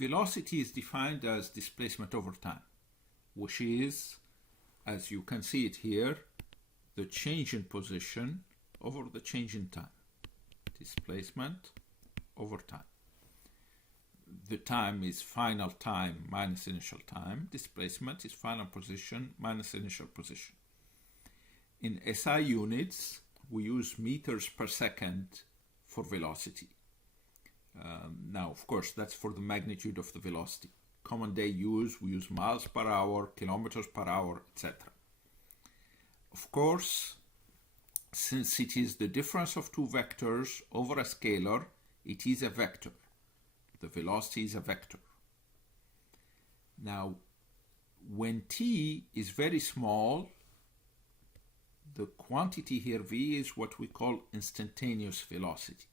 velocity is defined as displacement over time, which is, as you can see it here, the change in position over the change in time. Displacement over time. The time is final time minus initial time. Displacement is final position minus initial position. In SI units, we use meters per second for velocity. Now, of course, that's for the magnitude of the velocity. Common day use, we use miles per hour, kilometers per hour, etc. Of course, since it is the difference of two vectors over a scalar, it is a vector. The velocity is a vector. Now, when t is very small, the quantity here, v, is what we call instantaneous velocity.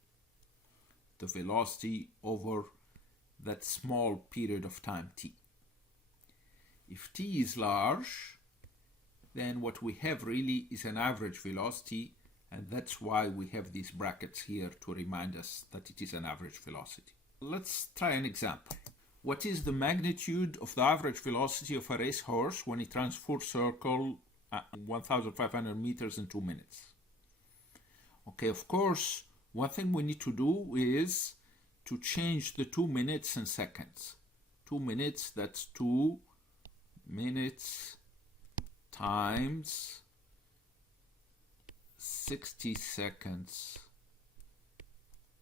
The velocity over that small period of time, t. If t is large, then what we have really is an average velocity, and that's why we have these brackets here to remind us that it is an average velocity. Let's try an example. What is the magnitude of the average velocity of a racehorse when it runs full circle at 1,500 meters in 2 minutes? Okay, of course, one thing we need to do is to change the 2 minutes in seconds. 2 minutes, that's 2 minutes times 60 seconds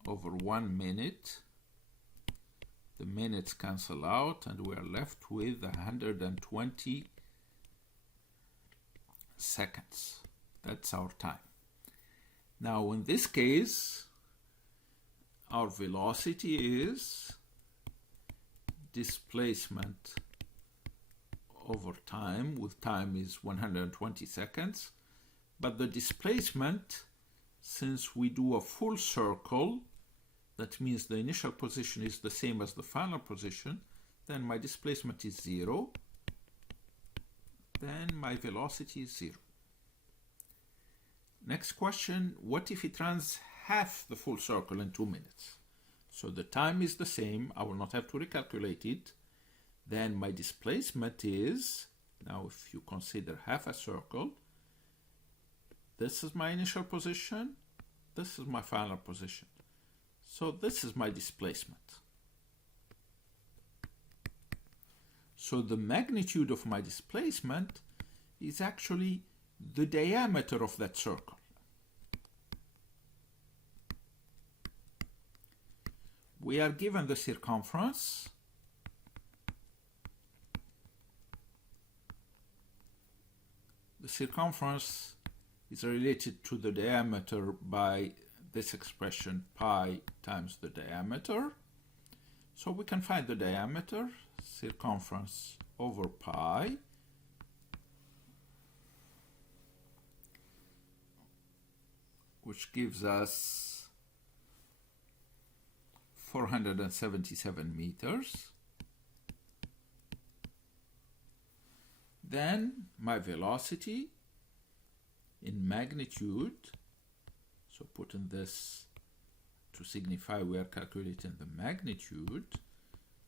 over 1 minute. The minutes cancel out and we are left with 120 seconds. That's our time. Now in this case, our velocity is displacement over time, with time is 120 seconds, but the displacement, since we do a full circle, that means the initial position is the same as the final position, then my displacement is 0, then my velocity is 0. Next question, what if it runs half the full circle in 2 minutes? So the time is the same, I will not have to recalculate it. Then my displacement is, now if you consider half a circle, this is my initial position, this is my final position. So this is my displacement. So the magnitude of my displacement is actually the diameter of that circle. We are given the circumference. The circumference is related to the diameter by this expression, pi times the diameter. So we can find the diameter, circumference over pi, which gives us 477 meters. Then my velocity in magnitude, so putting this to signify we are calculating the magnitude,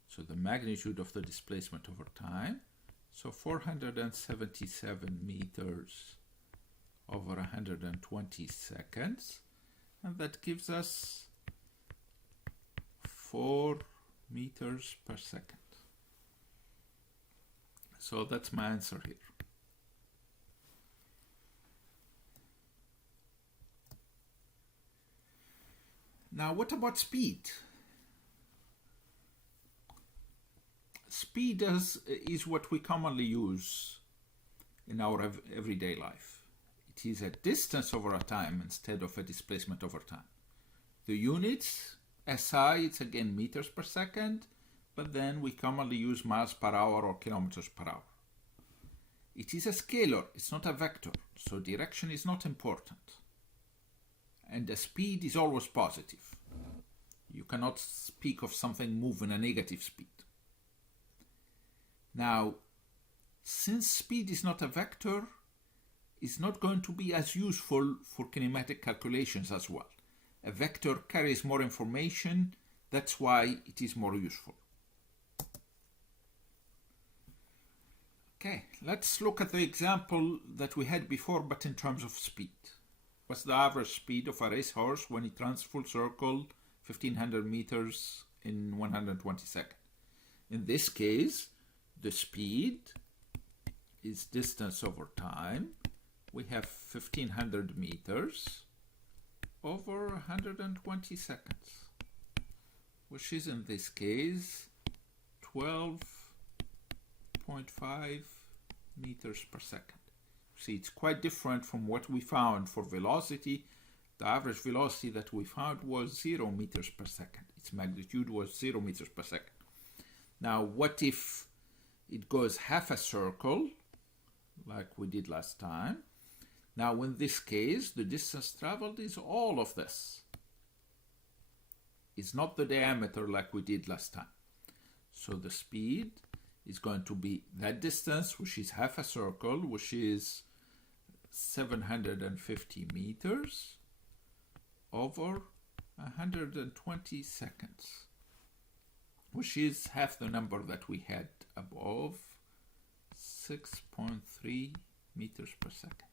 so the magnitude of the displacement over time, so 477 meters over 120 seconds, and that gives us 4 meters per second. So that's my answer here. Now, what about speed? Speed is what we commonly use in our everyday life. It is a distance over a time instead of a displacement over time. The units, SI, it's again meters per second, but then we commonly use miles per hour or kilometers per hour. It is a scalar, it's not a vector, so direction is not important. And the speed is always positive. You cannot speak of something moving a negative speed. Now, since speed is not a vector, it's not going to be as useful for kinematic calculations as well. A vector carries more information, that's why it is more useful. Okay, let's look at the example that we had before, but in terms of speed. What's the average speed of a racehorse when it runs full circle 1500 meters in 120 seconds? In this case, the speed is distance over time. We have 1500 meters over 120 seconds, which is in this case 12.5 meters per second. See, it's quite different from what we found for velocity. The average velocity that we found was 0 meters per second. Its magnitude was 0 meters per second. Now, what if it goes half a circle, like we did last time? Now, in this case, the distance traveled is all of this. It's not the diameter like we did last time. So the speed is going to be that distance, which is half a circle, which is 750 meters over 120 seconds, which is half the number that we had above, 6.3 meters per second.